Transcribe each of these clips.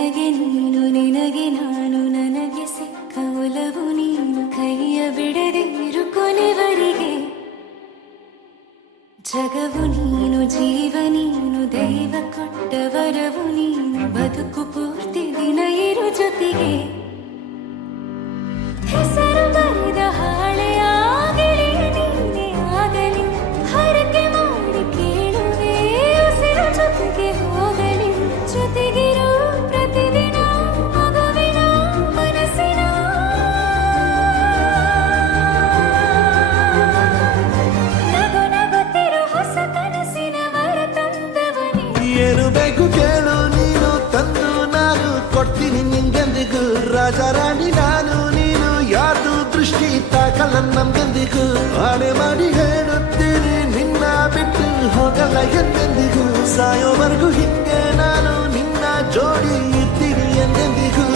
ನನಗೆ ನೀನು ನಿನಗೆ ನಾನು ನನಗೆ ಸಿಕ್ಕ ಒಲವು ನೀನು ಕೈಯ ಬಿಡದಿರು ಕೊನೆವರೆಗೆ ಜಗವು ನೀನು ಜೀವ ನೀನು ದೈವ ಕೊಟ್ಟ ವರವು ನೀನು ಬದುಕು ಪೂರ್ತಿ ದಿನ ಇರು ಜೊತೆಗೆ ಹೆಸರು ಬರೆದ ಹಾಳೆಯ ಗೆಳೆಯ ನೀನೆ ಆಗಲಿ ಹರಕೆ ಮಾಡಿ ಕೇಳುವೆ ಉಸಿರು ಜೊತೆಗೆ ಹೋಗಲಿ ಜೊತೆಗಿರು ಪ್ರತಿದಿನ ಮಗುವಿನ ಮನಸ್ಸಿನ ನಗು ನಗುತ್ತಿರು ಹೊಸ ಕನಸಿನ ವರ ತಂದವನೇ ಏನು ಬೇಕು ಕೇಳು ನೀನು ತಂದು ನಾನು ಕೊಡ್ತೀನಿ ನಿಂಗೆಂದಿಗೂ ರಾಜ ರಾಣಿ ನಾನು ನೀನು ಯಾರ್ದು ದೃಷ್ಟಿ ತಾಕಲ್ಲ ನಮ್ಗೆಂದಿಗೂ ಆಣೆ ಮಾಡಿ ಹೇಳುತ್ತೀನಿ ನಿನ್ನ ಬಿಟ್ಟು ಹೋಗಲ್ಲ ಎಂದೆಂದಿಗೂ ಸಾಯೋವರೆಗೂ ಹಿಂಗೆ ನಾನು ನಿನ್ನ ಜೋಡಿ ಇರ್ತೀನಿ ಎಂದೆಂದಿಗೂ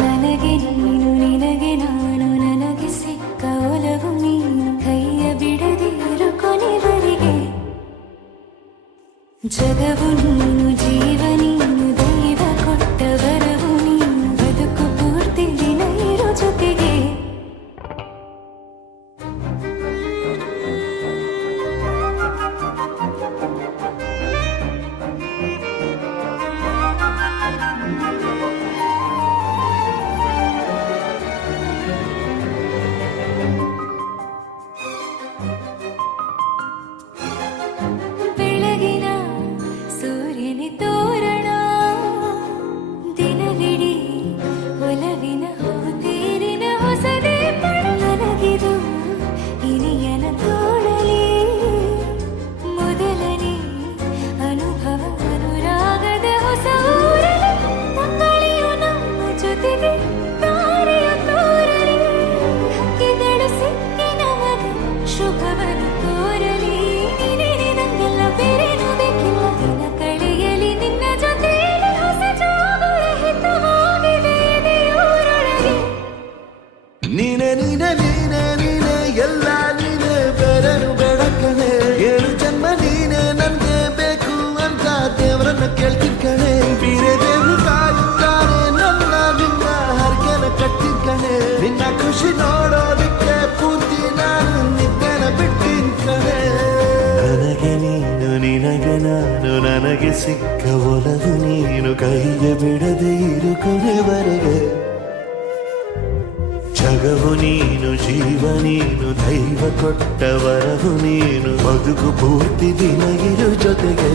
ನನಗೆ ನೀನು ನಿನಗೆ ನಾನು ನನಗೆ ಸಿಕ್ಕ ಒಲವು ನೀನು ಕೈಯ ಬಿಡದಿರು ಕೊನೆವರೆಗೆ ಜಗವು ನೀನು ಜೀವ ನೀನು ದೈವ ಕೊಟ್ಟ ವರವು ನೀನು ಬದುಕು ಪೂರ್ತಿ ದಿನ ಇರು ಜೊತೆಗೆ ಬೆಳಗಿನ ಸೂರ್ಯನಿ ತೋರಣ ದಿನವಿಡೀ ಒಲವಿನ ತೇರಿನ ಹೊಸದೇ ನನಗಿದು ಇನಿಯನ ತೋಳಲಿ ಮೊದಲನೇ ಅನುಭವ ಅನುರಾಗದ ಹೊಸ ಊರಲಿ ತಂಗಳಿಯು ನಮ್ಮ ಜೊತೆಗೆ ದಾರಿಯ ತೋರಲಿ ಹಕ್ಕಿಗಳು ಸಿಕ್ಕಿ ನಮಗೆ ಶುಭವನ್ನು ತೋರಲಿ ನೀನೇ ನಂಗೆಲ್ಲ ಬೇರೇನು ಬೇಕಿಲ್ಲ ದಿನ ಕಳೆಯಲಿ ನಿನ್ನ ಜೊತೆಯಲ್ಲಿ ಹೊಸ ಜಾಗಳ ಹಿತವಾಗಿದೆ ಎದೆಯೂರೊಳಗೆ ನೀನೆ ನೀನೆ ನೀನೆ ನೀನೆ ಎಲ್ಲ ನೀನೆ ಬೇರೆನು ಬೆಳಕಣೆ ಏಳು ಜನ್ಮ ನೀನೆ ನನ್ಗೆ ಬೇಕು ಅಂತ ದೇವರನ್ನ ಕೇಳ್ತೀನಿ ಕಣೆ ಬೀರೆ ದೇವ್ರು ಕಾಯುತ್ತಾರೆ ನನ್ನ ನಿನ್ನ ಹರ್ಗೆನ ಕಟ್ತೀನಿ ಕಣೆ ನಿನ್ನ ಖುಷಿ ನೋಡೋದಕ್ಕೆ ಪೂರ್ತಿ ನಾನು ನಿದ್ದೆನ ಬಿಟ್ಟಿನ್ ಕಣೆ ನನಗೆ ನೀನು ನಿನಗೆ ನಾನು ನನಗೆ ಸಿಕ್ಕ ಒಲವು ನೀನು ಕೈಯ ಬಿಡದೆ ಇರು ಕೊನೆವರೆಗೆ ಜಗವು ನೀನು ಜೀವ ನೀನು ದೈವ ಕೊಟ್ಟ ವರವು ನೀನು ಬದುಕು ಪೂರ್ತಿ ದಿನ ಇರು ಜೊತೆಗೆ